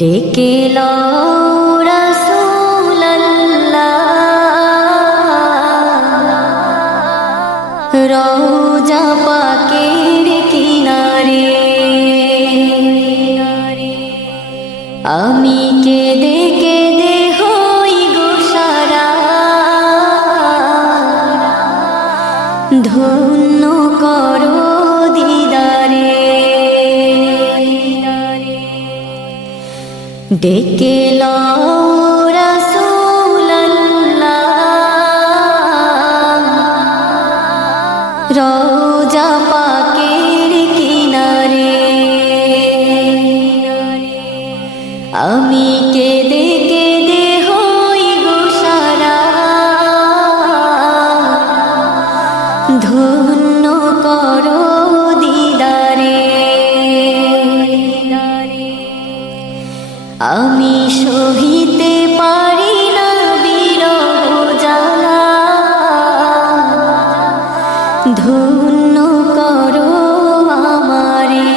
ডেকে লও রাসূলুল্লাহ রওজা পাকের কিনারে, আমি কেঁদে কেঁদে হই গো সারা, ধন্য করো দিদারে। ডেকে লও রাসূলুল্লাহ রওজা পাকের কিনারে, আমি কেঁদে কেঁদে হই গো সারা, ধন্য করো দিদারে। আমি সহিতে পারি না বিরহ জ্বালা, ধন্য করো আমারে।